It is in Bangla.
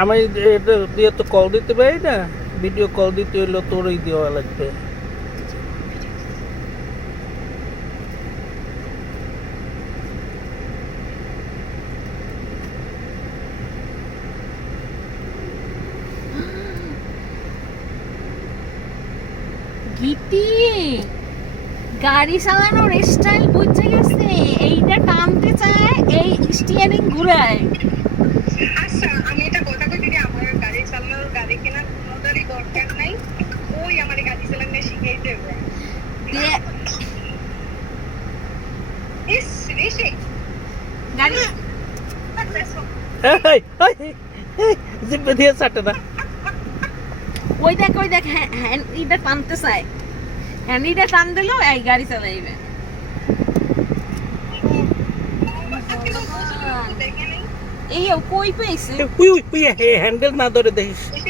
আমি এটা দিয়ে তো কল দিতে পারি না, ভিডিও কল দিতে হইলে তোরই দেওয়া লাগবে। গীতি গাড়ি চালানোর স্টাইল বুঝে গেছে, এইটা টানতে চায়, এই স্টিয়ারিং ঘুরায়। আচ্ছা আমি এটা কথা কই দিদি, আমার গাড়ি চালানোর গাড়ি কেনার কোনোটারই দরকার নাই, ওই আমার গাড়ি চালানো শিখিয়ে দেবে। দিয়ে ইস ঋষি গাড়ি জিম্মে দিয়ে চাটে না। ওই দেখ হ্যান্ডিটা টানতে চায়, হ্যান্ডিটা টান দিল এই গাড়ি চালাইবে। দেখে নেই এই কই পেয়েছে হ্যান্ডেল না ধরে দেখিস।